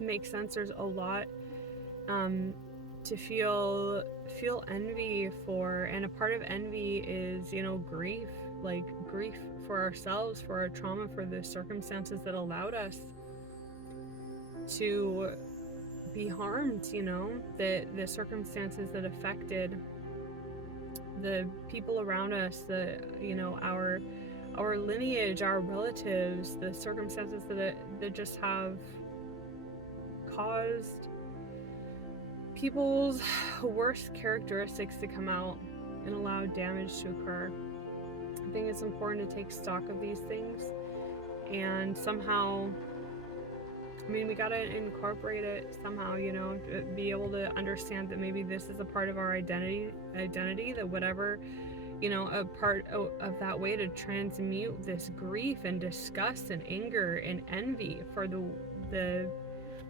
makes sense. There's a lot to feel envy for, and a part of envy is, grief, like grief for ourselves, for our trauma, for the circumstances that allowed us to be harmed, the circumstances that affected the people around us, our lineage, our relatives, the circumstances that just have caused people's worst characteristics to come out and allow damage to occur. I think it's important to take stock of these things and somehow, we gotta incorporate it somehow, be able to understand that maybe this is a part of our identity, that whatever, a part of that way to transmute this grief and disgust and anger and envy for the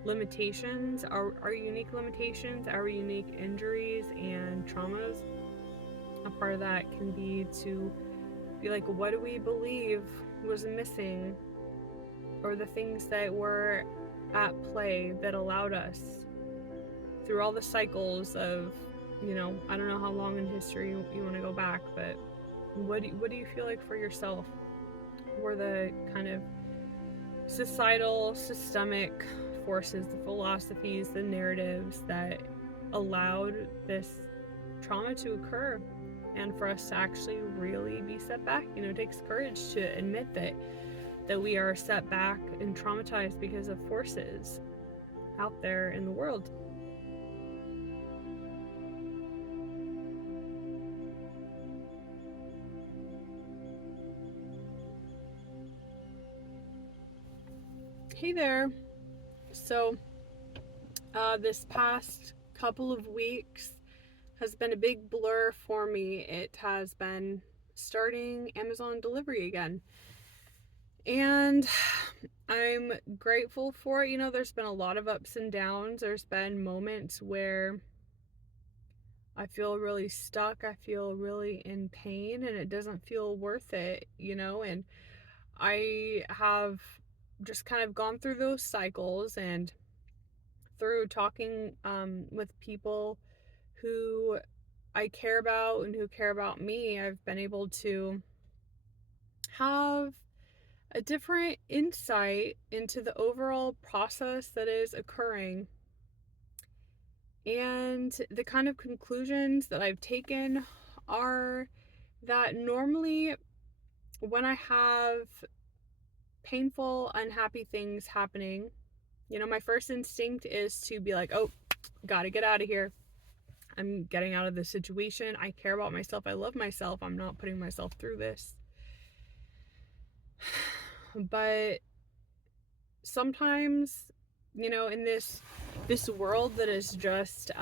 limitations, our unique limitations, our unique injuries and traumas. A part of that can be to be like, what do we believe was missing, or the things that were at play that allowed us through all the cycles of, I don't know how long in history you want to go back, but what do you feel like for yourself were the kind of societal, systemic forces, the philosophies, the narratives that allowed this trauma to occur, and for us to actually really be set back? It takes courage to admit that we are set back and traumatized because of forces out there in the world. Hey there. So this past couple of weeks has been a big blur for me. It has been starting Amazon delivery again, and I'm grateful for it. There's been a lot of ups and downs. There's been moments where I feel really stuck. I feel really in pain, and it doesn't feel worth it, and I have just kind of gone through those cycles, and through talking with people who I care about and who care about me, I've been able to have a different insight into the overall process that is occurring. And the kind of conclusions that I've taken are that normally when I have painful, unhappy things happening, my first instinct is to be like, oh, gotta get out of here. I'm getting out of this situation. I care about myself. I love myself. I'm not putting myself through this. But sometimes, in this world that is just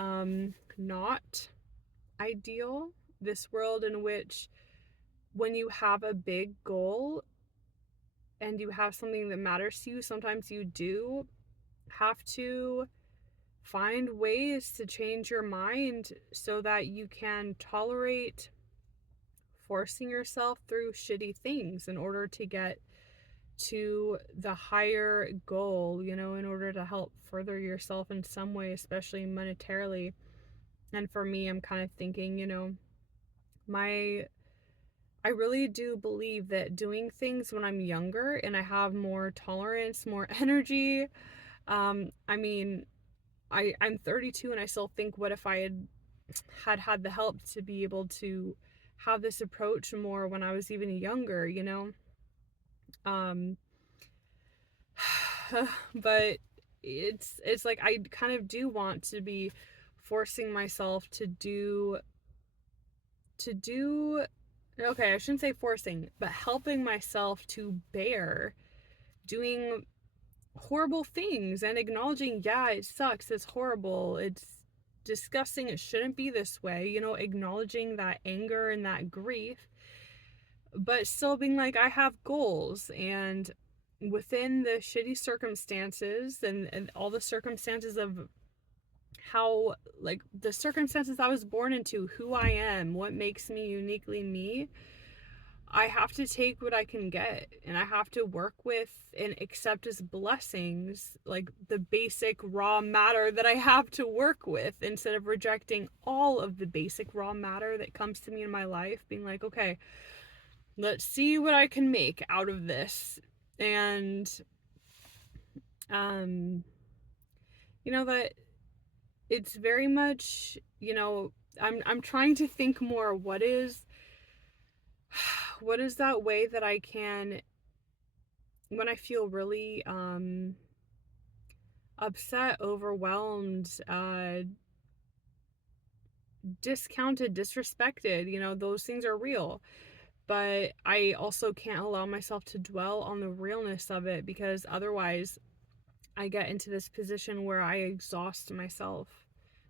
not ideal, this world in which when you have a big goal and you have something that matters to you, sometimes you do have to find ways to change your mind so that you can tolerate forcing yourself through shitty things in order to get to the higher goal, in order to help further yourself in some way, especially monetarily. And for me, I'm kind of thinking, I really do believe that doing things when I'm younger and I have more tolerance, more energy, I'm 32 and I still think, what if I had the help to be able to have this approach more when I was even younger, but it's like I kind of do want to be forcing myself to do okay, I shouldn't say forcing, but helping myself to bear doing horrible things and acknowledging, yeah, it sucks, it's horrible, it's disgusting, it shouldn't be this way, acknowledging that anger and that grief, but still being like, I have goals, and within the shitty circumstances and all the circumstances of how, like, the circumstances I was born into, who I am, what makes me uniquely me, I have to take what I can get, and I have to work with and accept as blessings, like the basic raw matter that I have to work with, instead of rejecting all of the basic raw matter that comes to me in my life, being like, okay, let's see what I can make out of this. And, um, that it's very much, I'm trying to think more, what is that way that I can, when I feel really upset, overwhelmed, discounted, disrespected, those things are real. But I also can't allow myself to dwell on the realness of it, because otherwise I get into this position where I exhaust myself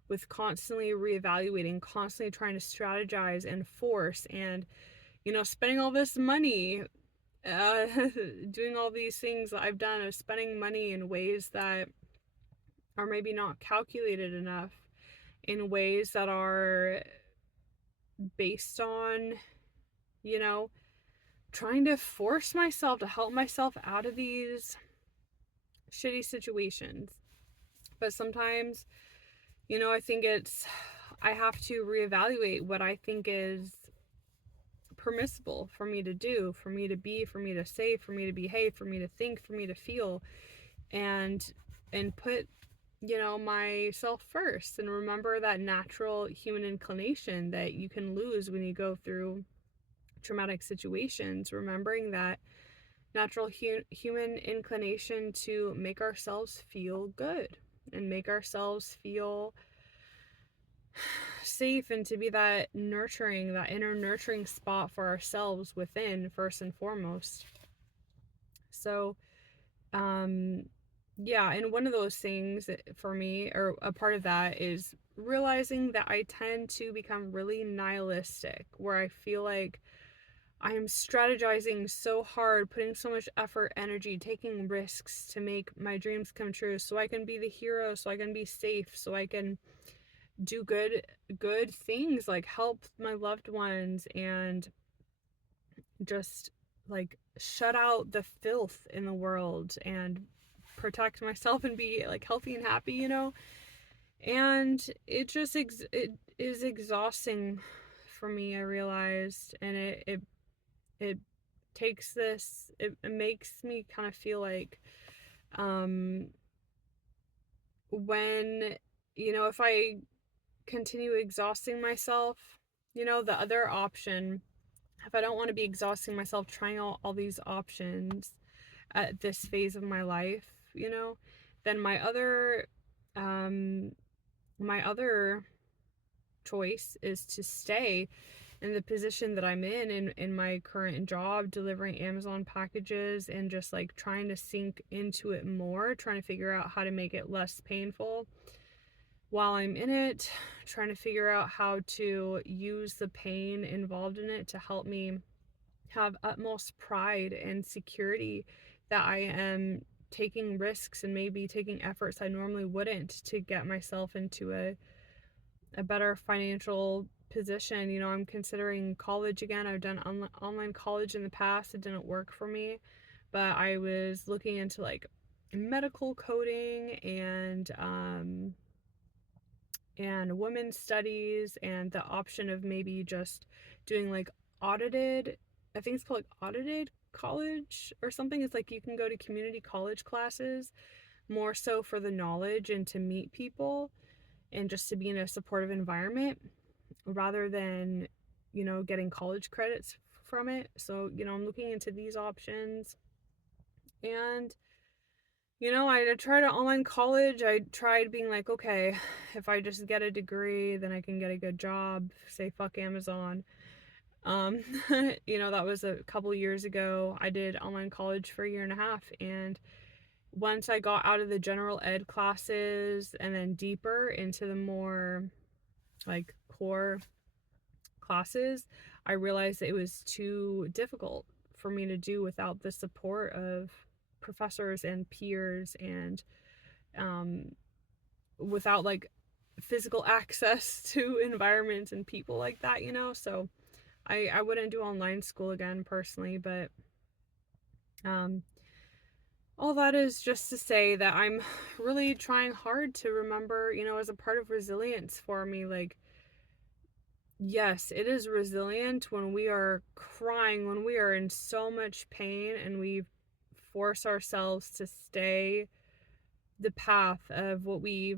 with constantly reevaluating, constantly trying to strategize and force, and spending all this money, uh, doing all these things that I've done, of spending money in ways that are maybe not calculated enough, in ways that are based on, you know, trying to force myself to help myself out of these shitty situations. But sometimes, I think I have to reevaluate what I think is permissible for me to do, for me to be, for me to say, for me to behave, for me to think, for me to feel, and put myself first, and remember that natural human inclination that you can lose when you go through traumatic situations, remembering that natural human inclination to make ourselves feel good and make ourselves feel safe, and to be that nurturing, that inner nurturing spot for ourselves within, first and foremost. So yeah, and one of those things for me, or a part of that, is realizing that I tend to become really nihilistic, where I feel like I am strategizing so hard, putting so much effort, energy, taking risks to make my dreams come true, so I can be the hero, so I can be safe, so I can do good things, like help my loved ones, and just like shut out the filth in the world, and protect myself, and be like healthy and happy, and it is exhausting for me, I realized. And it takes this, it makes me kind of feel like, um when, if I continue exhausting myself, the other option, if I don't want to be exhausting myself trying all these options at this phase of my life, then um my other choice is to stay in the position that I'm in my current job, delivering Amazon packages, and just like trying to sink into it more, trying to figure out how to make it less painful while I'm in it, trying to figure out how to use the pain involved in it to help me have utmost pride and security that I am taking risks and maybe taking efforts I normally wouldn't, to get myself into a better financial position. I'm considering college again. I've done online college in the past. It didn't work for me, but I was looking into like medical coding, and women's studies, and the option of maybe just doing like audited, I think it's called like audited college or something. It's like you can go to community college classes more so for the knowledge and to meet people, and just to be in a supportive environment, rather than getting college credits from it. So I'm looking into these options. And I tried an online college. I tried being like, okay, if I just get a degree, then I can get a good job, say fuck Amazon. um that was a couple years ago. I did online college for a year and a half, and once I got out of the general ed classes and then deeper into the more like core classes, I realized that it was too difficult for me to do without the support of professors and peers, and um, without like physical access to environments and people like that. So I wouldn't do online school again personally, but um, all that is just to say that I'm really trying hard to remember, as a part of resilience for me, like, yes, it is resilient when we are crying, when we are in so much pain, and we force ourselves to stay the path of what we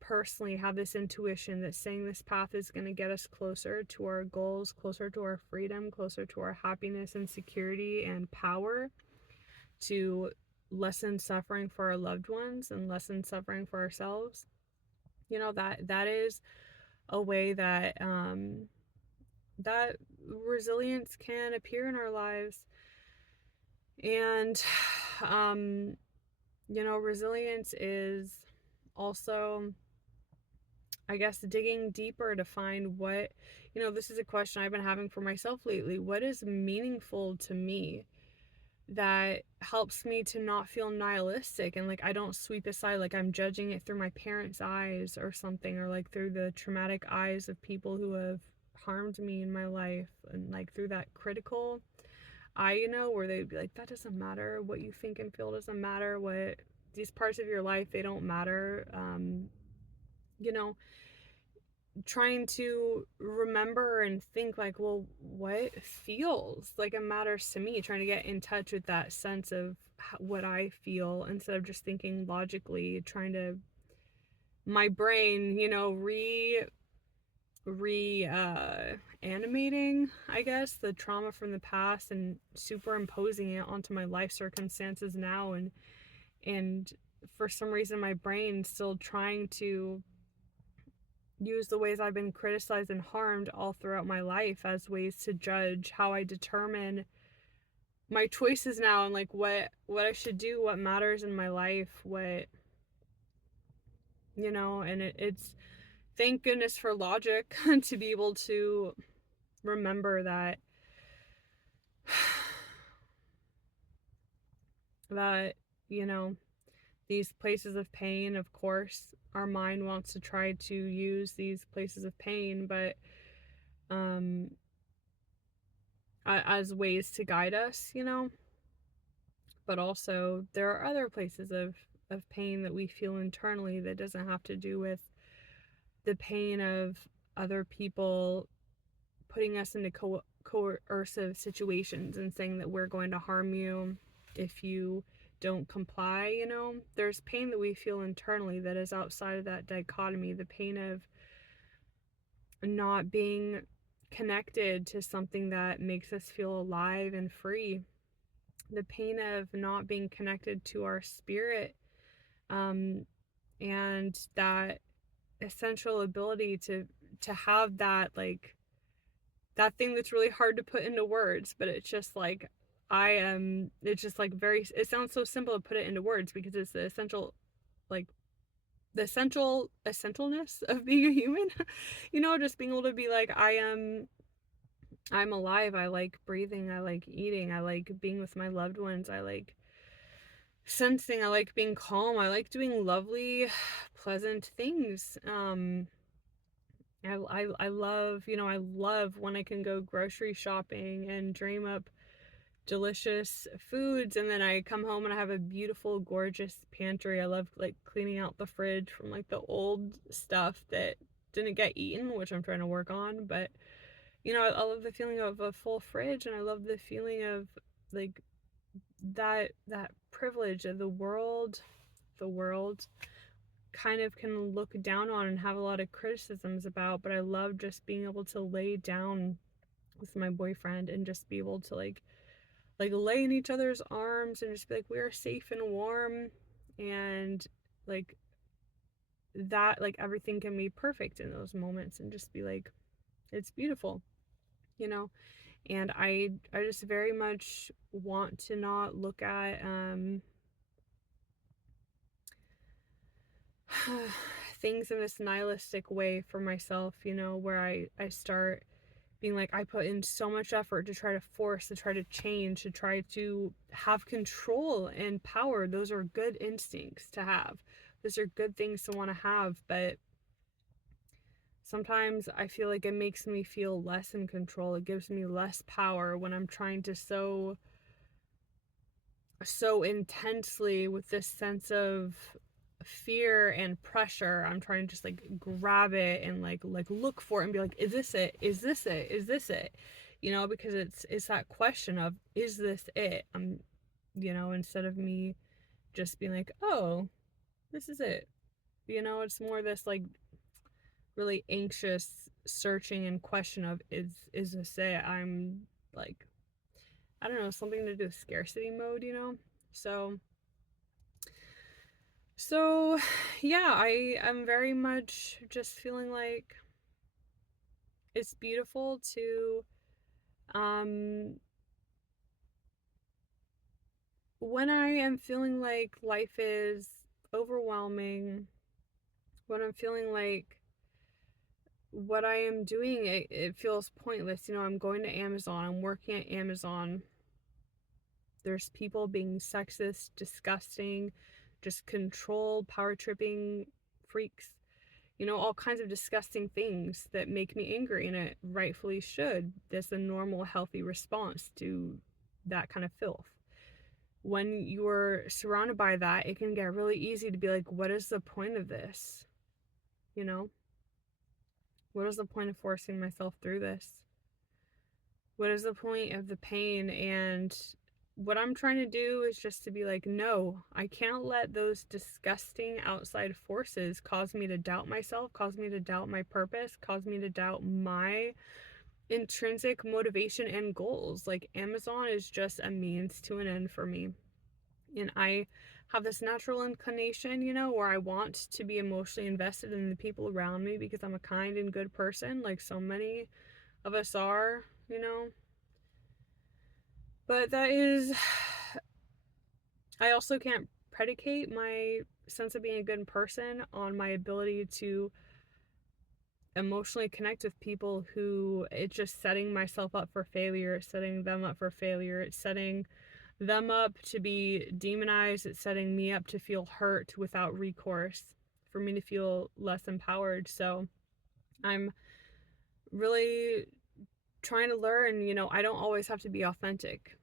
personally have this intuition that saying this path is going to get us closer to our goals, closer to our freedom, closer to our happiness and security and power, to lessen suffering for our loved ones and lessen suffering for ourselves. That is a way that that resilience can appear in our lives. And resilience is also, I guess, digging deeper to find what, this is a question I've been having for myself lately. What is meaningful to me that helps me to not feel nihilistic, and like I don't sweep aside, like I'm judging it through my parents' eyes or something, or like through the traumatic eyes of people who have harmed me in my life, and like through that critical eye, where they'd be like, that doesn't matter, what you think and feel doesn't matter, what these parts of your life, they don't matter. You know Trying to remember and think like, well, what feels like it matters to me, trying to get in touch with that sense of what I feel, instead of just thinking logically, trying to, my brain, re animating, I guess, the trauma from the past and superimposing it onto my life circumstances now, and for some reason my brain's still trying to use the ways I've been criticized and harmed all throughout my life as ways to judge how I determine my choices now, and like what I should do, what matters in my life, what, and it's, thank goodness for logic to be able to remember that that you know these places of pain, of course our mind wants to try to use these places of pain, but um as ways to guide us, but also there are other places of pain that we feel internally that doesn't have to do with the pain of other people putting us into coercive situations and saying that we're going to harm you if you don't comply. There's pain that we feel internally that is outside of that dichotomy, the pain of not being connected to something that makes us feel alive and free, the pain of not being connected to our spirit, and that essential ability to have that, like, that thing that's really hard to put into words, but it's just like, it's just like very, it sounds so simple to put it into words because it's the essential, like, the essentialness of being a human. Just being able to be like, I'm alive, I like breathing, I like eating, I like being with my loved ones, I like sensing, I like being calm, I like doing lovely, pleasant things. I love, I love when I can go grocery shopping and dream up delicious foods, and then I come home and I have a beautiful, gorgeous pantry. I love like cleaning out the fridge from like the old stuff that didn't get eaten, which I'm trying to work on, but I love the feeling of a full fridge, and I love the feeling of like that privilege of the world kind of can look down on and have a lot of criticisms about, but I love just being able to lay down with my boyfriend and just be able to like lay in each other's arms and just be like, we are safe and warm, and like that, like everything can be perfect in those moments and just be like, it's beautiful, you know and I just very much want to not look at things in this nihilistic way for myself, where I start being like, I put in so much effort to try to force, to try to change, to try to have control and power. Those are good instincts to have. Those are good things to want to have, but Sometimes I feel like it makes me feel less in control. It gives me less power when I'm trying to so intensely with this sense of fear and pressure. I'm trying to just like grab it and like look for it and be like, is this it? Is this it? Is this it? You know, because it's that question of, is this it? Instead of me just being like, oh, this is it. It's more this like really anxious searching and question of, is this it? I'm like, I don't know, something to do with scarcity mode. So So, yeah, I am very much just feeling like it's beautiful to, um, when I am feeling like life is overwhelming, when I'm feeling like what I am doing, it feels pointless. I'm going to Amazon, I'm working at Amazon. There's people being sexist, disgusting, just control, power tripping freaks, all kinds of disgusting things that make me angry, and it rightfully should. That's a normal, healthy response to that kind of filth. When you're surrounded by that, it can get really easy to be like, what is the point of this? You know? What is the point of forcing myself through this? What is the point of the pain? And what I'm trying to do is just to be like, no, I can't let those disgusting outside forces cause me to doubt myself, cause me to doubt my purpose, cause me to doubt my intrinsic motivation and goals. Like, Amazon is just a means to an end for me. And I have this natural inclination, where I want to be emotionally invested in the people around me because I'm a kind and good person, like so many of us are. But that is, I also can't predicate my sense of being a good person on my ability to emotionally connect with people who, it's just setting myself up for failure, it's setting them up for failure, it's setting them up to be demonized, it's setting me up to feel hurt without recourse, for me to feel less empowered. So I'm really trying to learn, I don't always have to be authentic,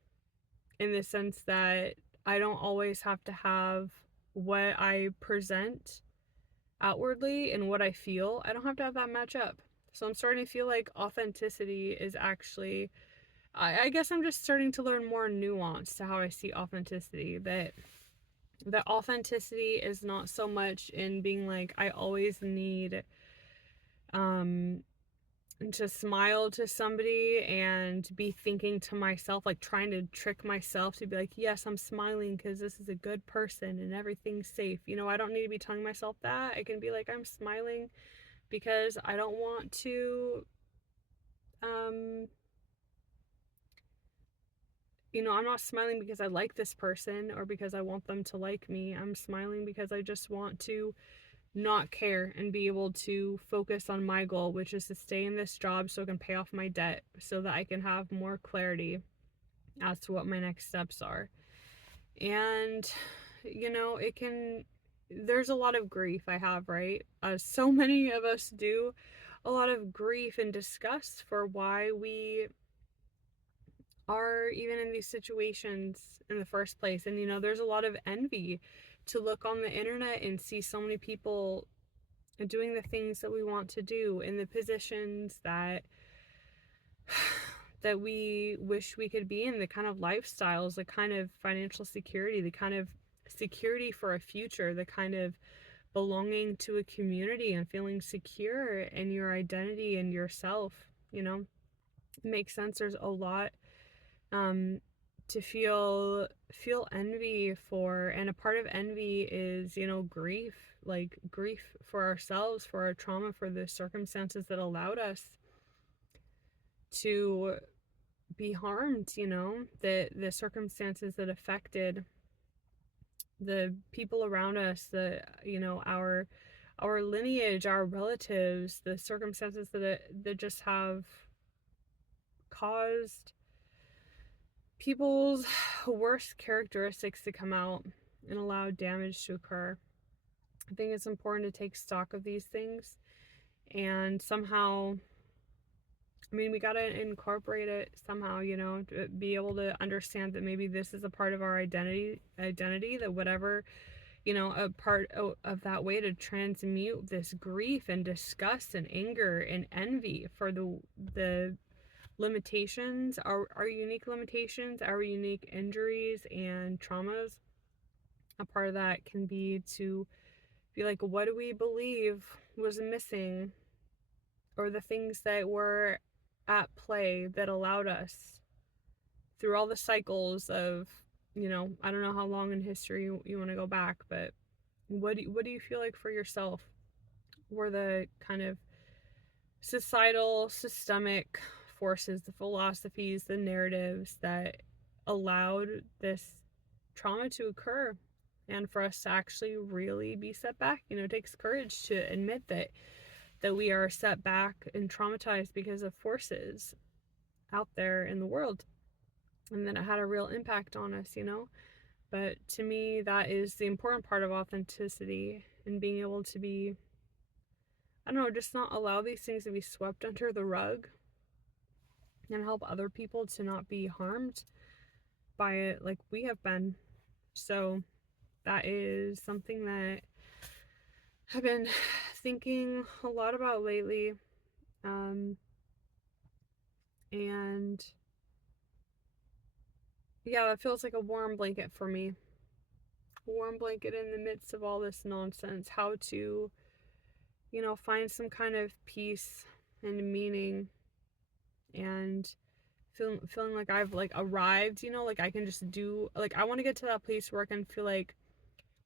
in the sense that I don't always have to have what I present outwardly and what I feel. I don't have to have that match up. So I'm starting to feel like authenticity is actually, I guess I'm just starting to learn more nuance to how I see authenticity. That authenticity is not so much in being like, I always need um to smile to somebody and be thinking to myself, like trying to trick myself to be like, yes, I'm smiling because this is a good person and everything's safe. I don't need to be telling myself that. I can be like, I'm smiling because I don't want to, um, I'm not smiling because I like this person or because I want them to like me. I'm smiling because I just want to not care and be able to focus on my goal, which is to stay in this job so I can pay off my debt, so that I can have more clarity as to what my next steps are. And it can, there's a lot of grief I have, right? So many of us do, a lot of grief and disgust for why we are even in these situations in the first place. And there's a lot of envy to look on the internet and see so many people doing the things that we want to do in the positions that we wish we could be in, the kind of lifestyles, the kind of financial security, the kind of security for a future, the kind of belonging to a community and feeling secure in your identity and yourself. It makes sense. There's a lot to feel envy for, and a part of envy is grief, like grief for ourselves, for our trauma, for the circumstances that allowed us to be harmed, the circumstances that affected the people around us, our lineage, our relatives, the circumstances that just have caused people's worst characteristics to come out and allow damage to occur. I think it's important to take stock of these things And somehow, I mean, we got to incorporate it somehow, you know, to be able to understand that maybe this is a part of our identity, that whatever, you know, a part of that way to transmute this grief and disgust and anger and envy for the limitations, our unique limitations, our unique injuries and traumas. A part of that can be to be like, what do we believe was missing, or the things that were at play that allowed us through all the cycles of, you know, I don't know how long in history you want to go back, but what do you feel like for yourself were the kind of societal, systemic forces, the philosophies, the narratives that allowed this trauma to occur, and for us to actually really be set back? You know, it takes courage to admit that we are set back and traumatized because of forces out there in the world, and that it had a real impact on us, you know. But to me, that is the important part of authenticity, and being able to be, I don't know, just not allow these things to be swept under the rug, and help other people to not be harmed by it like we have been. So that is something that I've been thinking a lot about lately. And yeah, it feels like a warm blanket for me. A warm blanket in the midst of all this nonsense. How to, you know, find some kind of peace and meaning, and feeling like I've like arrived, you know, like I can just do, like I want to get to that place where I can feel like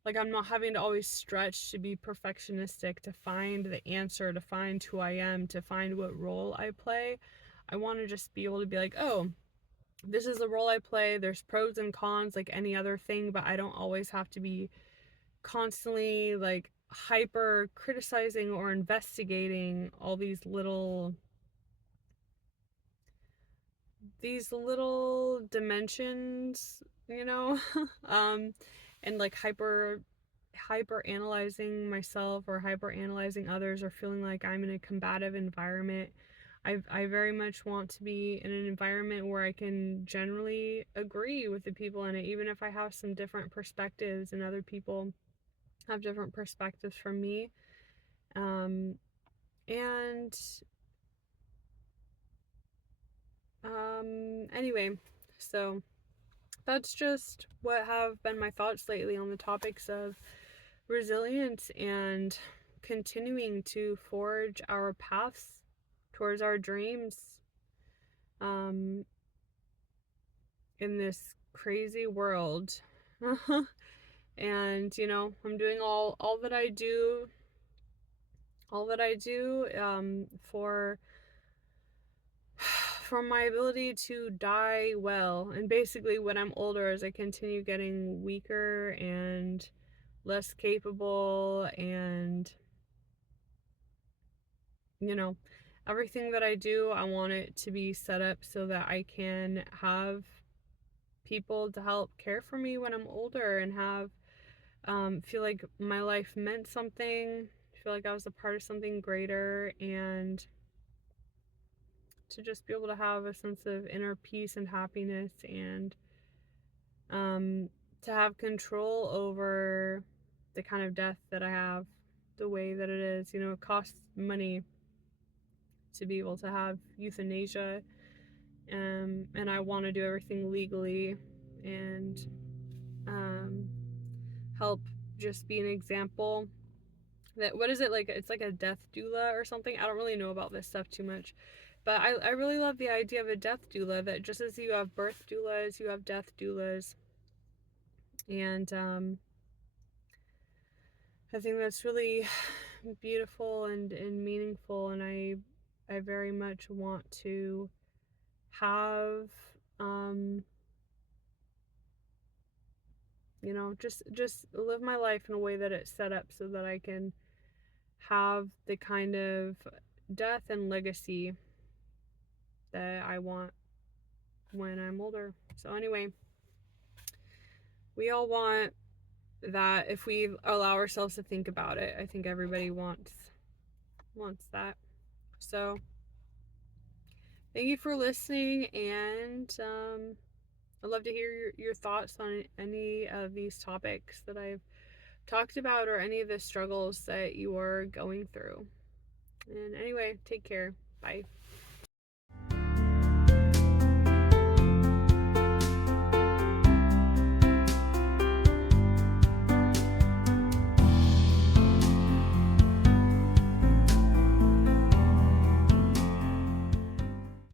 I'm not having to always stretch to be perfectionistic to find the answer, to find who I am, to find what role I play. I want to just be able to be like, oh, this is the role I play. There's pros and cons like any other thing, but I don't always have to be constantly like hyper criticizing or investigating all these little dimensions, you know. And like hyper analyzing myself or hyper analyzing others, or feeling like I'm in a combative environment. I very much want to be in an environment where I can generally agree with the people in it, even if I have some different perspectives and other people have different perspectives from me. And anyway, so that's just what have been my thoughts lately on the topics of resilience and continuing to forge our paths towards our dreams, um, in this crazy world. And you know, I'm doing all that I do, for my ability to die well. And basically, when I'm older, as I continue getting weaker and less capable, and you know, everything that I do, I want it to be set up so that I can have people to help care for me when I'm older, and have feel like my life meant something, feel like I was a part of something greater, and to just be able to have a sense of inner peace and happiness, and to have control over the kind of death that I have, the way that it is. You know, it costs money to be able to have euthanasia, and I want to do everything legally, and um, help just be an example. That, what is it, like, it's like a death doula or something. I don't really know about this stuff too much, but I really love the idea of a death doula, that just as you have birth doulas, you have death doulas. And I think that's really beautiful and meaningful, and I very much want to have, um you know, just live my life in a way that it's set up so that I can have the kind of death and legacy that I want when I'm older. So anyway, we all want that if we allow ourselves to think about it. I think everybody wants wants that. So thank you for listening, and I'd love to hear your thoughts on any of these topics that I've talked about, or any of the struggles that you are going through. And anyway, take care. Bye.